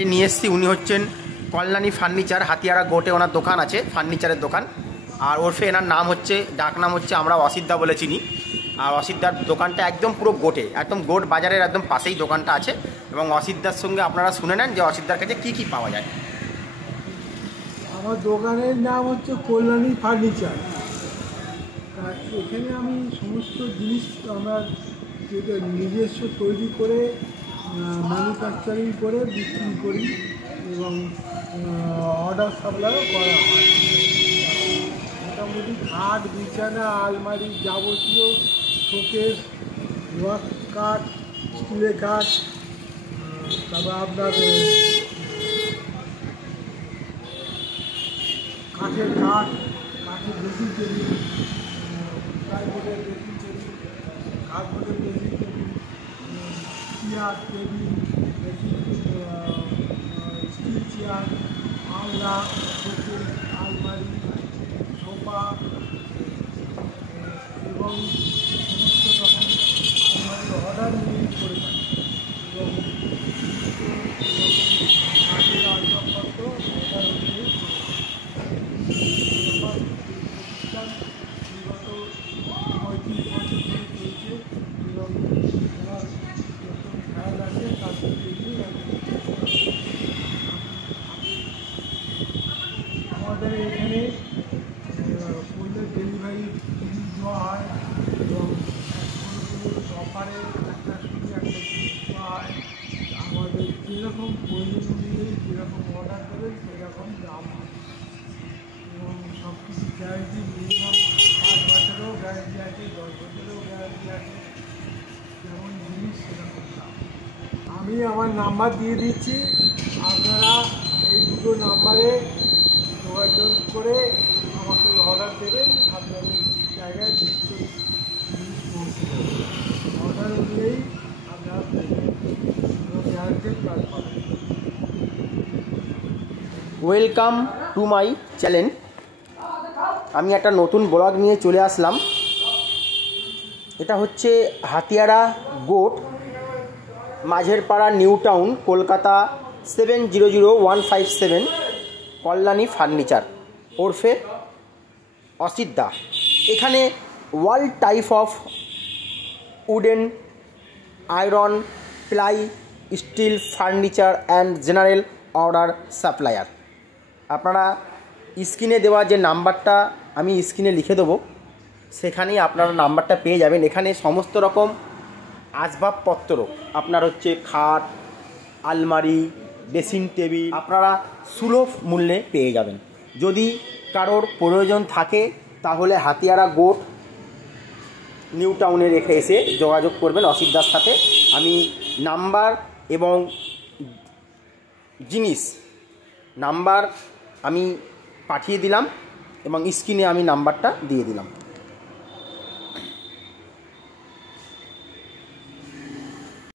এই নিয়ে এসছি, উনি হচ্ছেন কল্যাণী ফার্নিচার, হাতিয়ারা গোটে ওনার দোকান আছে, ফার্নিচারের দোকান। আর ওরফে এনার নাম হচ্ছে, ডাক নাম হচ্ছে আমরা অসিতদা বলে চিনি। আর অসিতদার দোকানটা একদম পুরো গোটে, একদম গোট বাজারের একদম পাশেই দোকানটা আছে। এবং অসিতদার সঙ্গে আপনারা শুনে নেন যে অসিতদার কাছে কী কী পাওয়া যায়। আমার দোকানের নাম হচ্ছে কল্যাণী ফার্নিচার। এখানে আমি সমস্ত জিনিস আমার যেটা নিজস্ব তৈরি করে ম্যানুফ্যাকচারিং করে বিক্রি করি এবং অর্ডার সাপ্লাইও করা হয়। মোটামুটি খাট, বিছানা, আলমারি, যাবতীয় শোকেস, ওয়াক কাঠ, স্টিলের কাঠ, তারপর আপনার কাঠের ড্রেসিং টেবিল, প্লাইবোর্ডের ড্রেসিং টেবিল, কার্ডবোর্ডের dressing table, chair table, steel chair, আলনা, শোকেস, আলমারি, সোফা এবং সমস্ত রকম আলমারি অর্ডার নিয়ে করে থাকি এবং কাঠের আসবাবপত্র অর্ডার অনুযায়ী প্রতিষ্ঠান বিগত 35 বছর ধরে চলছে এবং আমার যখন খেয়াল আছে তার থেকে আমাদের এখানে ফুলের ডেলিভারি দেওয়া হয় এবং কোনো অফারে একটা সঙ্গে একটা জিনিস দেওয়া হয়। আমাদের যেরকম প্রয়োজন অনুযায়ী যেরকম অর্ডার দেবেন সেরকম দাম হয় এবং সব কিছু গ্যারান্টি মিনিমাম 5 বছরেরও গ্যারান্টি আছে, 10 বছরেরও গ্যারান্টি আছে, যেমন জিনিস সেরকম দাম। আমি আমার নাম্বার দিয়ে দিচ্ছি, আপনারা এই দুটো নাম্বারে যোগাযোগ করে আমাকে অর্ডার দেবেন, আপনাদের জায়গায় নিশ্চিত জিনিস পৌঁছে দেবেন। অর্ডার অনুযায়ী আপনারা দেবেন এবং গ্যারান্টির কাজ পাবেন। Welcome to my channel. আমি একটা নতুন ব্লগ নিয়ে চলে আসলাম। এটা হচ্ছে হাতিয়ারা গোট, মাঝের পাড়া, new town, Kolkata 700157, Kalyani furniture ওরফে অসিতদা। এখানে wall type of wooden, iron, ply, steel furniture and general order supplier. আপনারা স্ক্রিনে দেওয়া যে নাম্বারটা আমি স্ক্রিনে লিখে দেবো, সেখানেই আপনারা নাম্বারটা পেয়ে যাবেন। এখানে সমস্ত রকম আসবাবপত্র, আপনার হচ্ছে খাট, আলমারি, ড্রেসিং টেবিল আপনারা সুলভ মূল্যে পেয়ে যাবেন। যদি কারোর প্রয়োজন থাকে তাহলে হাতিয়ারা গোট নিউ টাউনে রেখে এসে যোগাযোগ করবেন অসিতদার সাথে। আমি নাম্বার এবং জিনিস নাম্বার আমি পাঠিয়ে দিলাম এবং স্ক্রিনে আমি নাম্বারটা দিয়ে দিলাম।